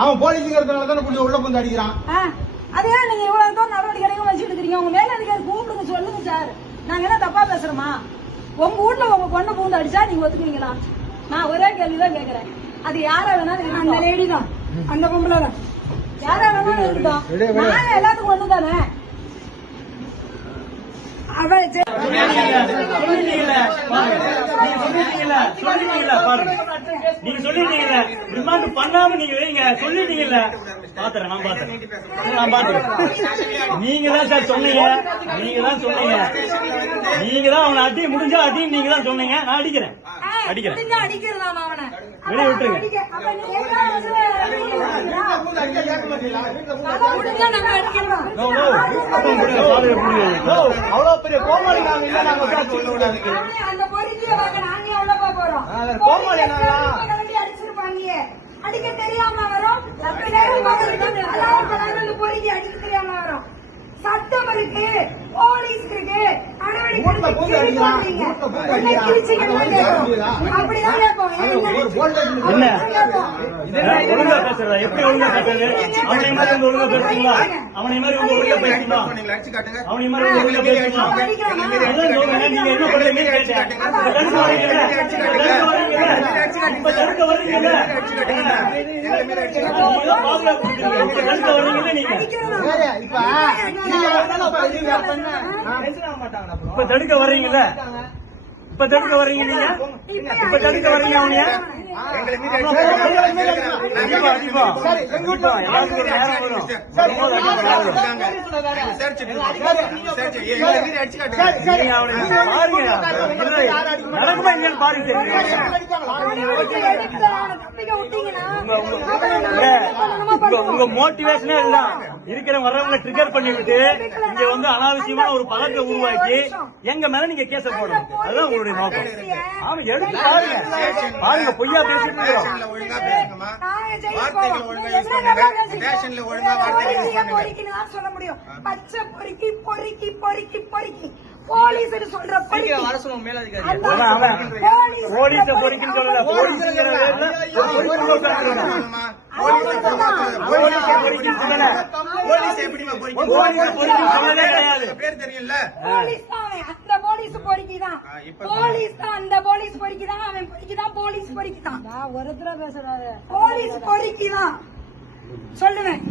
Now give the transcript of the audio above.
அவன் போலீஸ்ங்கிறதுனால தானே கொஞ்சம் உள்ள வந்து அடிக்கிறான். அதே நீங்க இவ்வளவு தூரம் நடவடிக்கை எடுக்க வச்சுட்டு இருக்கீங்க. உங்க மேல அதிகாரி கூப்பிடுங்க, சொல்லுங்க சார். நாங்க என்ன தப்பா பேசுறோமா? உங்க வீட்டுல உங்க பொண்ணை பூந்து அடிச்சா நீங்க ஒத்துக்குவீங்களா? நான் ஒரே கேள்விதான் கேக்குறேன். அது யாரா வேணாலும் அந்த லேடி தான், அந்த பொம்பளை தான், யாரா வேணாலும் இருக்கட்டும். நான் எல்லாத்துக்கும் ஒண்ணு தானே. நீங்க சொல்லிட்டீங்கல்ல, ரிமாண்ட் பண்ணாம நீங்க வைங்க சொல்லிட்டீங்கல்ல. பாத்துறேன், நான் பாத்துறேன். நீங்க தான் சார் சொன்னீங்க, நீங்க தான் அவனை அடி முடிஞ்சா அடி நீங்க தான் சொன்னீங்க. நான் அடிக்கிறேன் வெளியே விட்டுருங்க. அவ்வளவு பெரிய கோமாளி நாங்க இல்ல. நாங்க அடிக்க தெரியாம வரும், பொறுக்கி அடிக்க தெரியாம வரும். சட்டம் இருக்கு, போலீஸ் இருக்கு, அப்படிதான் என்ன ஒழுங்கா பேசுறதா? எப்படி ஒழுங்கா பேசுறது? அவனை மாதிரி வந்து ஒழுங்கா பேசுறீங்களா? அவனை மாதிரி வந்து ஒழுங்கா பேசுறீங்களா? அவனை மாதிரி வந்து ஒழுங்கா பேசுறீங்களா? நீங்க என்ன பண்றீங்க? இப்ப தடுக்க வர்றீங்கல்ல, பாதுகாப்பு தடுக்க வர்றீங்கல்ல நீங்க. இப்ப தடுக்க வர்றீங்கல்ல, இப்ப தடுக்க வர்றீங்க நீங்க. இப்ப தடுக்க வர்றீங்க அவனைய. நடக்குமா இல்லையான்னு பாருங்க. உங்க மோட்டிவேஷனே இதுதான். இருக்கிற வர்றவங்க ட்ரிகர் பண்ணி விட்டு இங்க வந்து அனாவசியமான ஒரு பழக்கத்தை உருவாக்கி எங்க மேல நீங்க கேச போடணும். அதுதான் உங்களுடைய நோக்கம். ஆமா, எடுத்து பாருங்க. பொய்யா பேசிட்டு சொல்ல முடியும். பச்சை பொறுக்கி பொறுக்கி பொறுக்கி பொறுக்கி போலீஸ் சொல்ற போலீஸ பொறுக்கின்னு சொல்லல. அந்த போலீஸ் பொறுக்கிதான், போலீஸ் தான், அந்த போலீஸ் பொறுக்கிதான், அவன் பொறுக்கிதான், போலீஸ் பொறுக்கிதான். ஒருத்தர பேசுறாரு, போலீஸ் பொறுக்கிதான் சொல்லுவேன்.